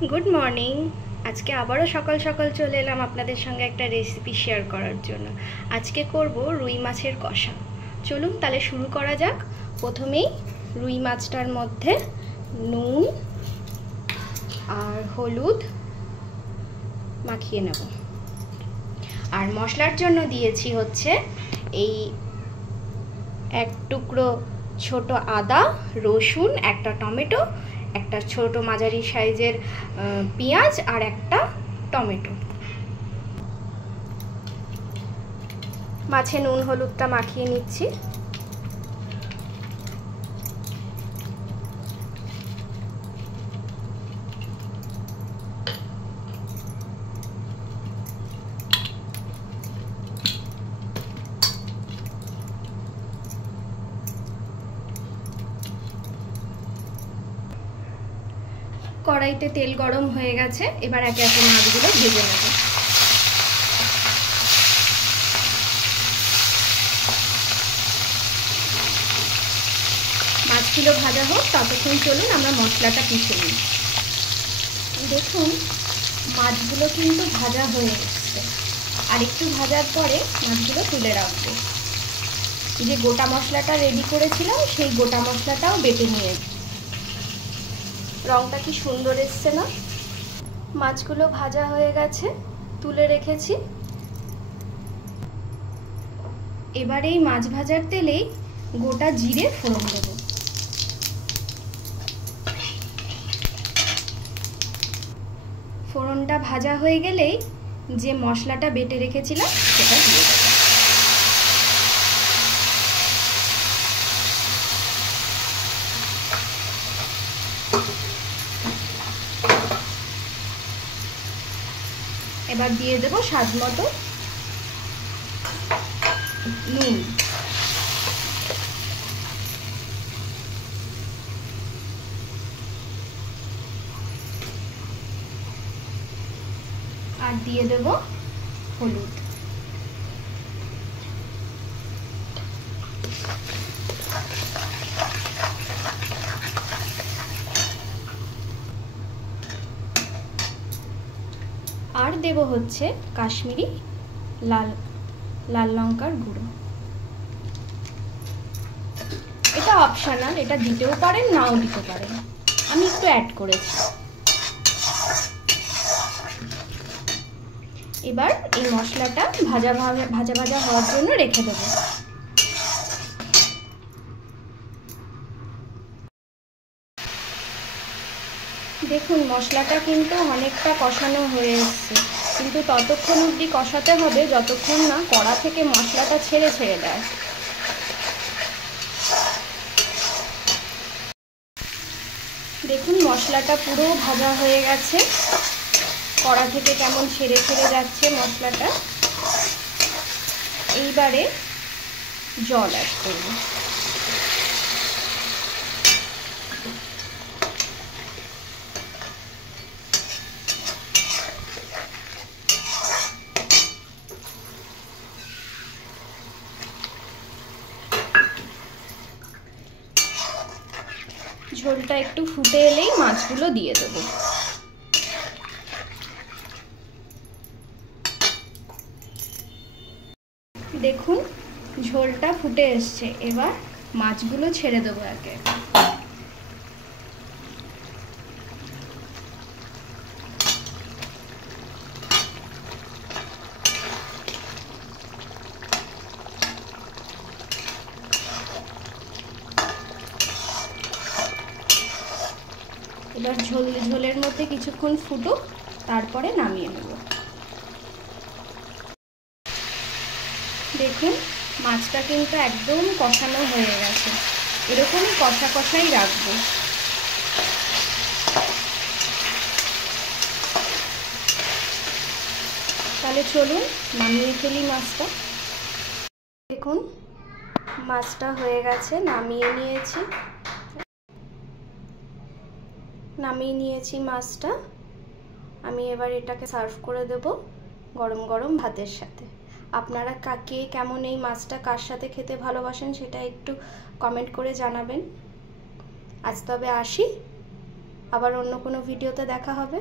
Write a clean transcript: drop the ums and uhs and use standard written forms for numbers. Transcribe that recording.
Good morning. আজকে আবারও সকাল সকাল চলে এলাম আপনাদের সঙ্গে একটা রেসিপি শেয়ার করার জন্য। আজকে করব রুই মাছের কষা। চলুন তাহলে শুরু করা যাক। প্রথমেই রুই মাছটার মধ্যে নুন আর হলুদ মাখিয়ে নেব। আর মশলার জন্য দিয়েছি হচ্ছে এই এক টুকরো ছোট আদা, রসুন, একটা টমেটো, একটা ছোট মাঝারি সাইজের পেঁয়াজ আর একটা টমেটো। মাছে নুন হলুদটা মাখিয়ে নিচ্ছি। কড়াইতে তেল গরম হয়ে গেছে, এবার একে একে মাছগুলো ভেজে নেব। মাছগুলো ভাজা হোক, ততক্ষণ চলুন আমরা মশলাটা পিষে নিই। দেখুন মাছগুলো কিন্তু ভাজা হয়ে এসছে, আর একটু ভাজার পরে মাছগুলো তুলে রাখবো। যে গোটা মশলাটা রেডি করেছিলাম সেই গোটা মশলাটাও বেটে নিয়ে, রংটা কি সুন্দর এসছে না? মাছগুলো ভাজা হয়ে গেছে, তুলে রেখেছি। এবার এই মাছ ভাজার তেলেই গোটা জিরে ফোড়ন দেব। ফোড়নটা ভাজা হয়ে গেলেই যে মশলাটা বেটে রেখেছিলাম সেটা দিয়ে দেব। এবার দিয়ে দেব স্বাদ মতো নুন। আর দিয়ে দেব হলুদ। আর দেব হচ্ছে কাশ্মীরি লাল লঙ্কার গুঁড়ো। এটা অপশনাল, এটা দিতেও পারেন নাও দিতে পারেন, আমি একটু অ্যাড করেছি। এবার এই মশলাটা ভাজা ভাজা হওয়ার জন্য রেখে দেব। দেখুন মশলাটা কিন্তু অনেকটা কষানো হয়ে এসছে, কিন্তু ততক্ষণ অবধি কষাতে হবে যতক্ষণ না কড়া থেকে মশলাটা ছেড়ে দেয়। দেখুন মশলাটা পুরো ভাজা হয়ে গেছে, কড়া থেকে কেমন ছেড়ে যাচ্ছে মশলাটা। এইবারে জল অ্যাড করব। ঝোলটা একটু ফুটে এলেই মাছগুলো দিয়ে দেব। দেখুন ঝোলটা ফুটে এসছে, এবার মাছগুলো ছেড়ে দেবো একে। এবার ঝোলের মধ্যে কিছুক্ষণ ফুটুক, তারপরে নামিয়ে নেব। দেখুন মাছটা কিন্তু একদম কষানো হয়ে গেছে, এরকমই কষাই রাখবো। তাহলে চলুন নামিয়ে ফেলি মাছটা। দেখুন মাছটা হয়ে গেছে, নামিয়ে নিয়েছি মাছটা। আমি এবার এটাকে সার্ভ করে দেব গরম গরম ভাতের সাথে। আপনারা কে কেমন এই মাছটা কার সাথে খেতে ভালোবাসেন সেটা একটু কমেন্ট করে জানাবেন। আজ তবে আসি। আবার অন্য কোনো ভিডিওতে দেখা হবে।